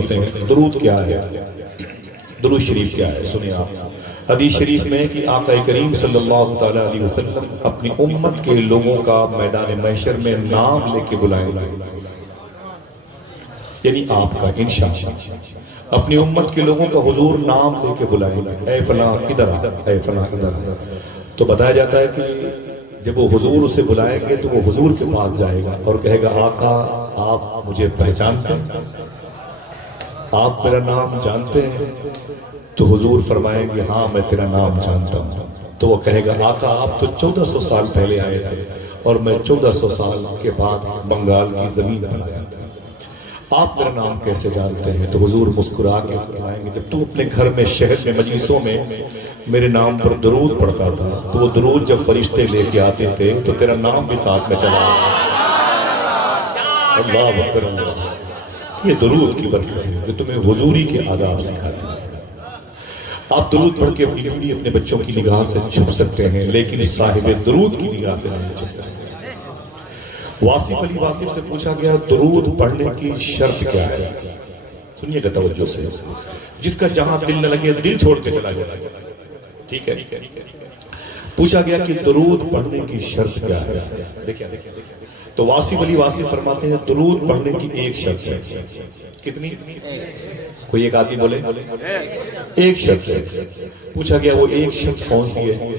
پڑھتے ہیں۔ درود کیا ہے؟ درود شریف کیا ہے؟ سنیں آپ، حدیث شریف میں کہ آقا کریم صلی اللہ تعالیٰ علیہ وسلم اپنی امت کے لوگوں کا میدان محشر میں نام لے کے بلائیں گے، یعنی آپ کا انشاءاللہ اپنی امت کے لوگوں کا حضور نام لے کے بلائیں گے، اے فلاں ادھر آ، اے فلاں ادھر آ۔ تو بتایا جاتا ہے کہ جب وہ حضور اسے بلائیں گے تو وہ حضور کے پاس جائے گا اور کہے گا آقا آپ مجھے پہچانتے ہیں، آپ میرا نام جانتے ہیں؟ تو حضور فرمائیں گے ہاں میں تیرا نام جانتا ہوں۔ تو وہ کہے گا آقا آپ تو 1400 سال پہلے آئے تھے اور میں 1400 سال کے بعد بنگال کی زمین پر آیا تھا، آپ میرا نام کیسے جانتے ہیں؟ تو حضور مسکرا کے فرمائیں گے جب تو اپنے گھر میں شہر میں مجلسوں میں میرے نام پر درود پڑھتا تھا تو وہ درود جب فرشتے لے کے آتے تھے تو تیرا نام بھی ساتھ میں چلا آیا۔ اللہ اکبر اللہ، یہ درود کی برکت ہے جو تمہیں حضوری کے آداب سکھاتے ہیں۔ آپ درود پڑھ کے اپنی بیوی اپنے بچوں کی نگاہ سے چھپ سکتے ہیں لیکن صاحب درود کی نگاہ سے نہیں چھپ سکتے۔ واصف علی واصف سے پوچھا گیا درود پڑھنے کی شرط کیا ہے؟ سنیے گا توجہ سے، جس کا جہاں دل نہ لگے دل چھوڑ کے چلا جائے، ٹھیک ہے؟ پوچھا گیا کہ درود پڑھنے کی شرط کیا ہے؟ دیکھیں تو واصف علی واصف فرماتے ہیں درود پڑھنے کی ایک شرط ہے۔ کتنی؟ کوئی ایک آدمی بولے ایک شرط ہے۔ پوچھا گیا وہ ایک شرط کون سی ہے؟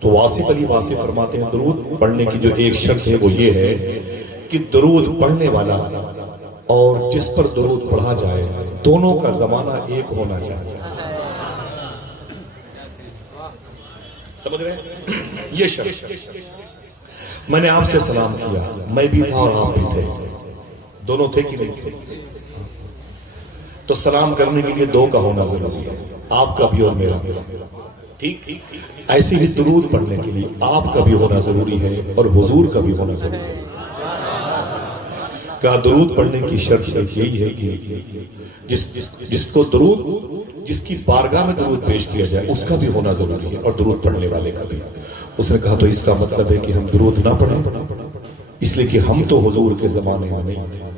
تو واصف علی واصف فرماتے ہیں درود پڑھنے کی جو ایک شرط ہے وہ یہ ہے کہ درود پڑھنے والا اور جس پر درود پڑھا جائے دونوں کا زمانہ ایک ہونا چاہیے۔ سمجھ رہے ہیں؟ یہ شرط، میں نے آپ سے سلام کیا، میں بھی تھا اور آپ بھی تھے، دونوں تھے کہ نہیں تھے؟ تو سلام کرنے کے لیے دو کا ہونا ضروری ہے، آپ کا بھی اور میرا بھی، ٹھیک؟ ایسے ہی درود پڑھنے کے لیے آپ کا بھی ہونا ضروری ہے اور حضور کا بھی ہونا ضروری ہے۔ کہا درود پڑھنے کی شرط ایک یہی ہے کہ جس کو درود، جس کی بارگاہ میں درود پیش کیا جائے اس کا بھی ہونا ضروری ہے اور درود پڑھنے والے کا بھی۔ اس نے کہا تو اس کا مطلب ہے کہ ہم درود نہ پڑھیں، اس لیے کہ ہم تو حضور کے زمانے میں نہیں تھے۔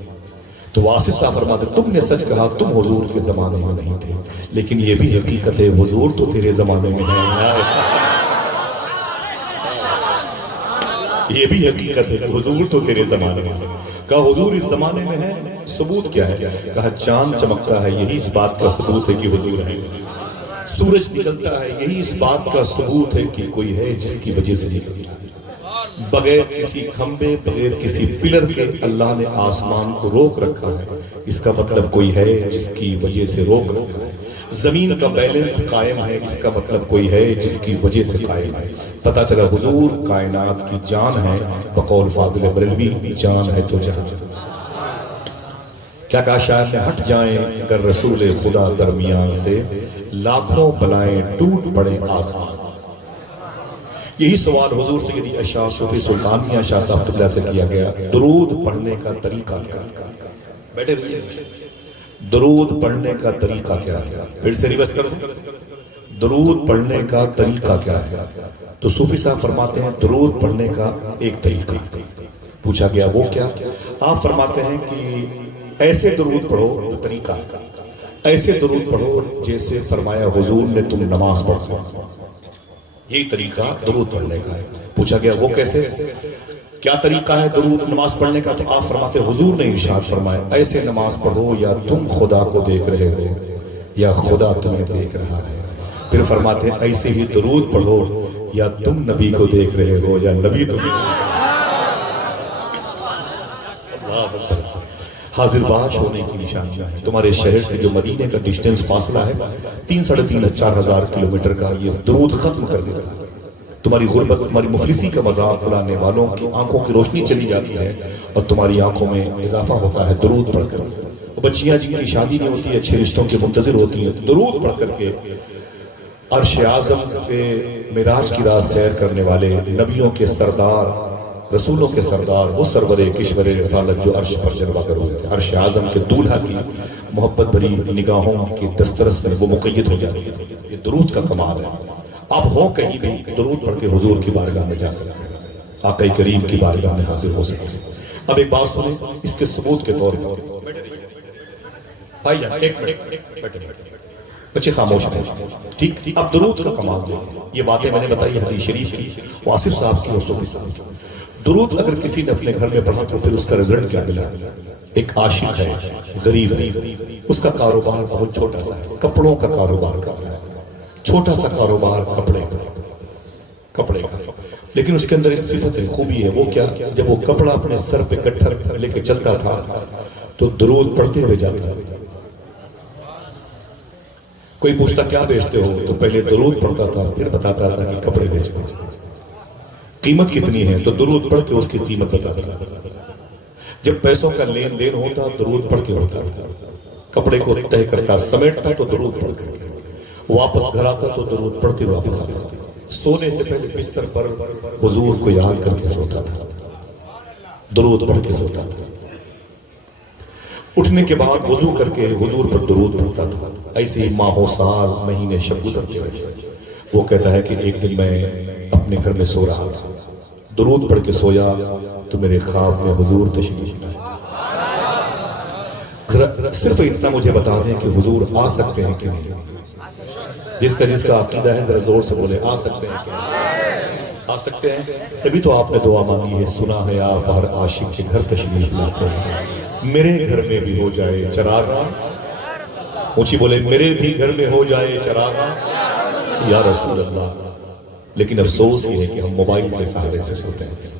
تو واصف صاحب فرماتے تم نے سچ کہا، تم حضور کے زمانے میں نہیں تھے، لیکن یہ بھی حقیقت ہے حضور تو تیرے زمانے میں ہے۔ یہ بھی حقیقت ہے حضور تو تیرے زمانے میں ہے۔ کہا حضور اس زمانے میں ہے، ثبوت کیا ہے؟ کہا چاند چمکتا ہے یہی اس بات کا ثبوت ہے کہ حضور ہے، سورج نکلتا ہے یہی اس بات کا ثبوت ہے کہ کوئی ہے جس کی وجہ سے نکلتا ہے۔ بغیر کسی کھمبے بغیر کسی پلر کے اللہ نے آسمان کو روک رکھا ہے، اس کا مطلب کوئی ہے جس کی وجہ سے روک رکھا ہے۔ زمین کا بیلنس قائم ہے، اس کا مطلب کوئی ہے جس کی وجہ سے قائم ہے۔ پتہ چلا حضور کائنات کی جان ہے، بقول فاضل بریلوی جان ہے تو جہاں۔ کیا کہا شاعر نے؟ ہٹ جائیں اگر رسول خدا درمیان سے، لاکھوں بلائیں ٹوٹ پڑے آسمان۔ یہی سوال حضور سیدی اشاع صوفی سلطان میاں شاہ صاحب قبلہ سے کیا گیا، درود پڑھنے کا طریقہ کیا ہے؟ بیٹھے رہیے، درود پڑھنے کا طریقہ کیا ہے؟ پھر سے ریورس کرو، درود پڑھنے کا طریقہ کیا ہے؟ تو صوفی صاحب فرماتے ہیں درود پڑھنے کا ایک طریقہ۔ پوچھا گیا وہ کیا؟ آپ فرماتے ہیں کہ ایسے درود پڑھو جو طریقہ ہے، ایسے درود پڑھو جیسے فرمایا حضور نے تم نماز پڑھو، یہی طریقہ درود پڑھنے کا ہے۔ پوچھا گیا وہ کیسے؟ کیا طریقہ ہے درود نماز پڑھنے کا؟ تو آپ فرماتے حضور نے ارشاد فرمایا ایسے نماز پڑھو یا تم خدا کو دیکھ رہے ہو یا خدا تمہیں دیکھ رہا ہے۔ پھر فرماتے ہیں ایسے ہی درود پڑھو یا تم نبی کو دیکھ رہے ہو یا نبی تمہیں دیکھ رہا ہے۔ حاضر باش ہونے کی نشانیاں ہیں۔ تمہارے شہر سے جو مدینے کا ڈسٹنس فاصلہ ہے 3-3.5 کلومیٹر کا، یہ درود ختم کر دیتا ہے۔ تمہاری غربت، تمہاری مفلسی کا مذاق اڑانے والوں کی آنکھوں کی روشنی چلی جاتی ہے اور تمہاری آنکھوں میں اضافہ ہوتا ہے درود پڑھ کر۔ بچیاں جن کی شادی نہیں ہوتی ہے، اچھے رشتوں کے منتظر ہوتی ہیں، درود پڑھ کر کے عرش اعظم پہ معراج کی رات سیر کرنے والے نبیوں کے سردار، رسولوں کے سردار، وہ سرور کشور رسالت جو عرش پر جلوہ گر ہوئے تھے، عرش اعظم کے دولہا کی محبت بھری نگاہوں کی دسترس میں وہ مقید ہو جاتی ہے۔ یہ درود کا کمال ہے۔ آپ ہو کہیں بھی درود پڑھ کے حضور کی بارگاہ میں جا سکتے ہیں، آقا کریم کی بارگاہ میں حاضر ہو سکتے ہیں۔ اب ایک بات سنیں اس کے ثبوت کے طور پر، بھائی جان ایک منٹ بچے خاموش ہیں ٹھیک. اب درود کا کمال دیکھیں. یہ باتیں میں نے بتائی حدیث شریف کی، واصف صاحب کی اور صوفی صاحب کی. درود اگر کسی نے اپنے گھر میں پڑھا تو پھر اس کا رزلٹ کیا ملا؟ ایک عاشق ہے، غریب ہے، اس کا کاروبار بہت چھوٹا سا ہے، کپڑوں کا کاروبار کرتا ہے، چھوٹا سا کاروبار کپڑے کا، لیکن اس کے اندر ایک صفت ہے، خوبی ہے. وہ کیا؟ جب وہ کپڑا اپنے سر پہ گٹھر لے کے چلتا تھا تو درود پڑھتے ہوئے جاتا تھا. کوئی پوچھتا کیا بیچتے ہو تو پہلے درود پڑھتا تھا، پھر بتاتا تھا کہ کپڑے بیچتے ہیں. قیمت کتنی ہے تو درود پڑھ کے اس کی قیمت بتاتا تھا. جب پیسوں کا لین دین ہوتا درود پڑھ کے ہوتا، کپڑے کو تہہ کرتا سمیٹتا تو درود پڑھ کر کے، واپس گھر آتا تو درود پڑھ کے واپس آتا. سونے سے پہلے بستر پر حضور کو یاد کر کے سوتا تھا، درود پڑھ کے سوتا تھا. اٹھنے کے بعد وضو کر کے حضور پر درود پڑھتا تھا. ایسے ہی ماہوں سال مہینے شب گزرتے رہے. وہ کہتا ہے کہ ایک دن میں اپنے گھر میں سو رہا تھا، درود پڑھ کے سویا تو میرے خواب میں حضور تشریف لائے. صرف اتنا مجھے بتا دیں کہ حضور آ سکتے ہیں کہ نہیں؟ جس کا عقیدہ ہے ذرا زور سے بولے، آ سکتے ہیں کہ نہیں؟ آ سکتے ہیں. تبھی تو آپ نے دعا مانگی ہے، سنا ہے آپ ہر عاشق کے گھر تشریف لاتے ہیں. میرے گھر میں بھی ہو جائے چراغاں، اونچی بولے میرے بھی گھر میں ہو جائے چراغاں یا رسول اللہ. لیکن افسوس یہ ہے کہ ہم موبائل کے سہارے سے سوتے ہیں.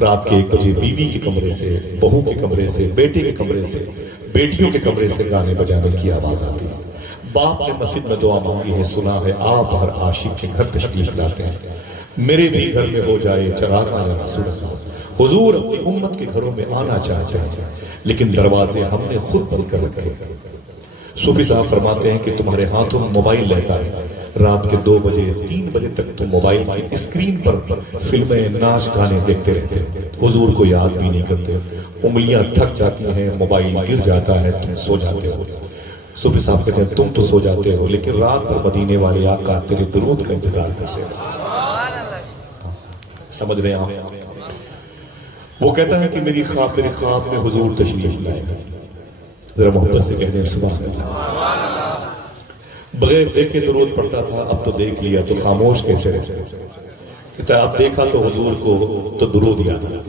رات کے 1 بجے بیوی کے کمرے سے، بہو کے کمرے سے، بیٹے کے کمرے سے، بیٹیوں کے کمرے سے گانے بجانے کی آواز آتی ہے. باپ نے مسجد میں دعا مانگی ہے، سنا ہے آپ ہر عاشق کے گھر تشریف لاتے ہیں. میرے بھی گھر میں ہو جائے چراغاں یا رسول اللہ. حضور اپنی امت کے گھروں میں آنا چاہتے ہیں لیکن دروازے ہم نے خود بند کر رکھے. صوفی صاحب فرماتے ہیں کہ تمہارے ہاتھوں میں موبائل رہتا ہے، رات کے 2 بجے 3 بجے تک تم موبائل کی اسکرین پر فلمیں، ناچ گانے دیکھتے رہتے ہو، حضور کو یاد بھی نہیں کرتے. انگلیاں تھک جاتی ہیں، موبائل گر جاتا ہے، تم سو جاتے ہو. صوفی صاحب کہتے ہیں تم تو سو جاتے ہو لیکن رات پر مدینے والے آقا تیرے درود کا انتظار کرتے ہیں. سمجھ رہے ہیں آپ؟ وہ کہتا ہے کہ میرے خواب میں حضور تشریف لائے. ذرا محبت سے کہتے ہیں سبحان اللہ. بغیر دیکھے درود پڑھتا تھا، اب تو دیکھ لیا تو خاموش کیسے رہتے. کہتا ہے اب دیکھا تو حضور کو تو درود یاد آیا.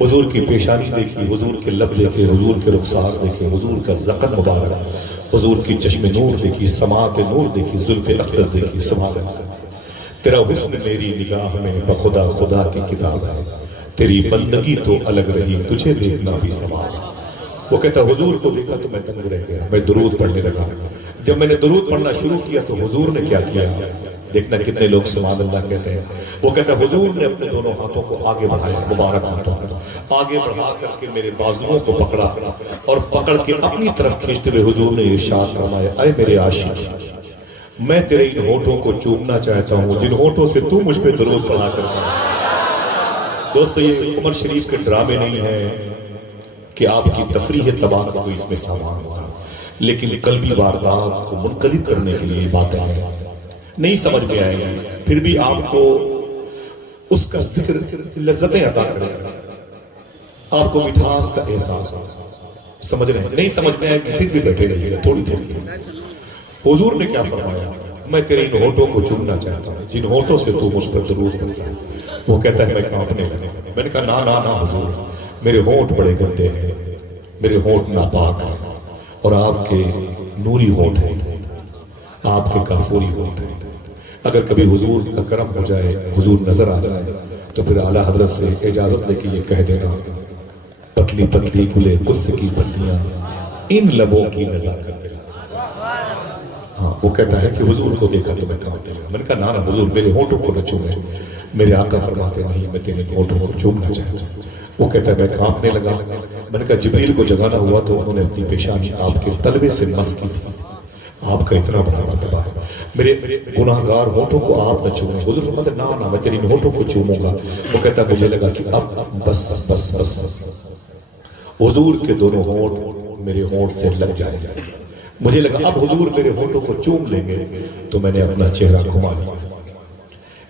حضور کی پیشانی دیکھی، حضور کے لب دیکھے، حضور کے رخسار دیکھے، حضور کا ذقن مبارک، حضور کی چشم نور دیکھی، سماعت نور دیکھی، زلف اختر دیکھی. سبحان اللہ. تیرا حسن میری نگاہ میں بخدا خدا کی کتاب ہے، تیری بندگی تو الگ رہی، تجھے دیکھنا بھی سوال. وہ کہتا حضور کو دیکھا تو میں دنگ رہ گیا، میں درود پڑھنے لگا. جب میں نے درود پڑھنا شروع کیا تو حضور نے کیا کیا، دیکھنا کتنے لوگ سبحان اللہ کہتے ہیں. وہ کہتا حضور نے اپنے دونوں ہاتھوں کو آگے بڑھایا، مبارک ہاتھوں کو آگے بڑھا کر کے میرے بازوؤں کو پکڑا اور پکڑ کے اپنی طرف کھینچتے ہوئے حضور نے ارشاد فرمایا، اے میرے عاشق، میں تیرے ان ہونٹوں کو چومنا چاہتا ہوں جن ہونٹوں سے تو مجھ پہ درود پڑھا کرتا ہے. دوستو یہ عمر شریف کے ڈرامے نہیں ہیں کہ آپ کی تفریح تباہ کا کوئی اس میں سامان ہوگا، لیکن قلبی واردات کو منقلب کرنے کے لیے باتیں ہیں. نہیں سمجھ میں آئیں گی پھر بھی آپ کو اس کا ذکر لذتیں عطا کرے گا، آپ کو مٹھاس کا احساس ہوگا. سمجھ رہے ہیں؟ نہیں سمجھ میں آئے گی پھر بھی بیٹھے رہیے گا تھوڑی دیر کے لیے. حضور نے کیا فرمایا، میں تیرے ان ہونٹوں کو چومنا چاہتا ہوں جن ہونٹوں سے تو مجھ پر درود پڑھتا ہے. وہ کہتا ہے میں کانپنے لگا. میں نے کہا نا نا نا حضور، میرے ہونٹ بڑے گندے ہیں، میرے ہونٹ ناپاک ہیں اور آپ کے نوری ہونٹ ہیں، آپ کے کافوری ہونٹ ہیں. اگر کبھی حضور کا کرم ہو جائے، حضور نظر آ جائے تو پھر اعلیٰ حضرت سے اجازت لے کے یہ کہہ دینا، پتلی پتلی گلے قدس کی پتلیاں ان لبوں کی نزاکت دلا. ہاں وہ کہتا ہے کہ حضور کو دیکھا تو میں کانپنے لگا. میں نے کہا نا نا حضور میرے ہونٹوں کو نہ چومیں. میرے آقا فرماتے نہیں میں تیرے ہونٹوں کو چومنا چاہتا ہوں. وہ کہتا ہے میں کانپنے لگا. میں نے کہا جبریل کو جگانا ہوا تو انہوں نے اپنی پیشانی آپ کے تلوے سے مس کی تھی. آپ کا اتنا بڑا مرتبہ ہے. میرے گناہگار ہونٹوں کو آپ نہ چومیں. حضور فرماتے نا نا میں تیرے ہونٹوں کو چوموں گا. وہ کہتا ہے مجھے لگا کہ اب بس بس بس حضور کے دونوں ہونٹ میرے ہونٹ سے لگ جائے. مجھے لگا اب حضور میرے ہونٹوں کو چوم لیں گے تو میں نے اپنا چہرہ گھما لیا.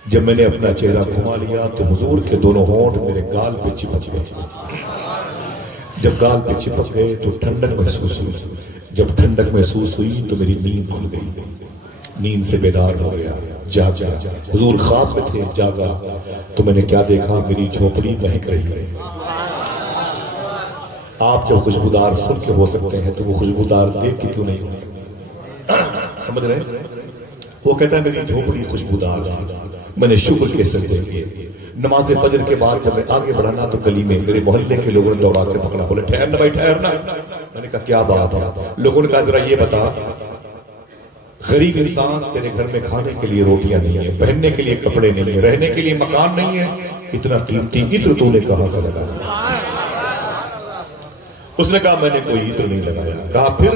جب میں نے اپنا چہرہ گھما لیا تو حضور کے دونوں ہونٹ میرے گال پہ چپک گئے. جب گال پہ چپک گئے تو ٹھنڈک محسوس ہوئی. جب ٹھنڈک محسوس ہوئی تو میری نیند کھل گئی. نیند سے بیدار ہو گیا, جاگا. حضور خواب میں تھے, جاگا تو میں نے کیا دیکھا, میری جھوپڑی مہک رہی ہے. آپ جب خوشبودار سن کے ہو سکتے ہیں تو وہ خوشبودار دیکھ کے کیوں نہیں ہو سکتے؟ سمجھ رہے ہیں؟ وہ کہتا ہے میری جھوپڑی خوشبودار تھی, میں نے شکر کے سجدے کیے. نماز فجر کے بعد جب میں آگے بڑھانا تو گلی میں میرے محلے کے لوگوں نے دوڑا کے پکڑا, بولے ٹھہرنا بھائی ٹھہرنا. میں نے کہا کیا بات ہے؟ لوگوں نے کہا ذرا یہ بتا, غریب انسان تیرے گھر میں کھانے کے لیے روٹیاں نہیں ہیں, پہننے کے لیے کپڑے نہیں ہیں, رہنے کے لیے مکان نہیں ہے, اتنا قیمتی عطر تو نے کہاں سے لگایا؟ اس نے کہا میں نے کوئی عطر نہیں لگایا. کہا پھر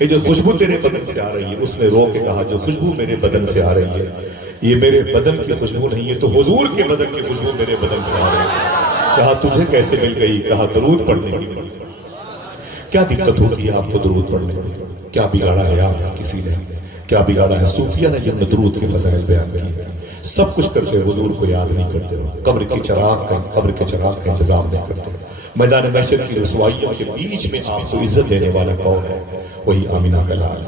یہ جو خوشبو تیرے بدن سے آ رہی ہے, اس نے رو کے کہا جو خوشبو میرے بدن سے آ رہی ہے یہ میرے بدن کی خوشبو نہیں ہے, تو حضور کے بدن کی خوشبو میرے بدن سے آ رہی ہے. کہا تجھے کیسے مل گئی؟ کہا درود پڑھنے کی وجہ سے. کیا دقت ہوتی ہے آپ کو درود پڑھنے میں؟ کیا بگاڑا ہے آپ کا کسی نے؟ کیا بگاڑا ہے؟ صوفیہ نے جب درود کے فضائل بیان کی, سب کچھ کرتے حضور کو یاد نہیں کرتے ہو, قبر کے چراغ کا انتظام نہیں کرتے. میدان محشر کی رسوائیوں کے بیچ میں آپ کو عزت دینے والا کون ہے؟ وہی آمینہ کا لال.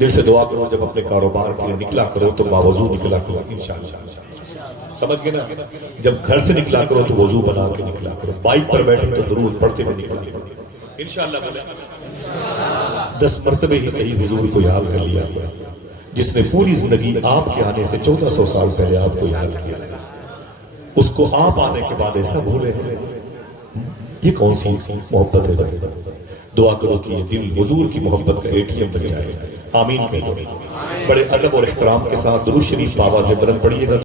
دل سے دعا کرو جب اپنے کاروبار کے لیے نکلا کرو تو باوضو نکلا کرو انشاءاللہ. سمجھ گئے نا؟ جب گھر سے نکلا کرو تو وضو بنا کے نکلا کرو. بائک پر بیٹھے تو درود پڑھتے ہوئے نکلا کرو انشاءاللہ. بولے 10 مرتبے ہی صحیح حضور کو یاد کر لیا گیا, جس نے پوری زندگی آپ کے آنے سے 1400 سال پہلے آپ کو یاد کیا, اس کو آپ آنے کے بعد ایسا بھولے. یہ کون سی محبت ہے بھائی؟ دعا کرو کہ یہ دل حضور کی محبت کا ATM بن جائے. آمین کہہ دو. بڑے ادب اور احترام کے ساتھ درود شریف بابا سے بلند پڑھیے گا.